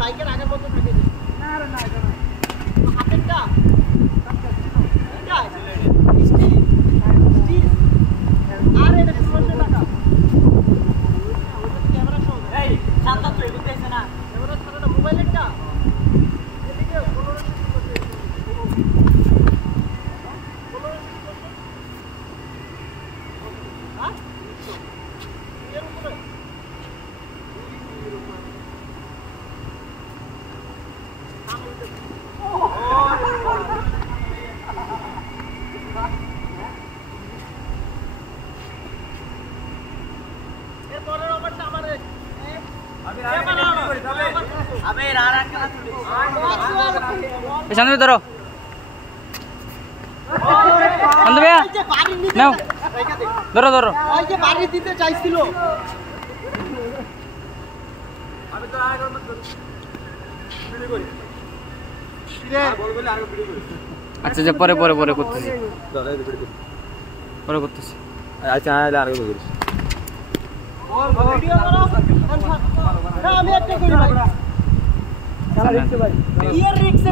বাইকের আগের মতো থাকে না রে না এটা না হাতেরটা আরে এটা 1600 টাকা ক্যামেরা সহ এই সাতটা তো এগুলো আছে না ক্যামেরা ছাড়া না মোবাইলেরটা এদিকে 1500 হ্যাঁ এর উপরে শান্ত ধরো শান্ত ভাইয়া নাও ধরো ধরো ওই যে বাড়ি দিতে চাইছিল আমি তো আগে ভিডিও করি আচ্ছা যে পরে পরে পরে করতেছি পরে করতেছি আচ্ছা আর আগে করিস ভিডিও করো আমি একটা করি ভাই ইয়ার রিক্সে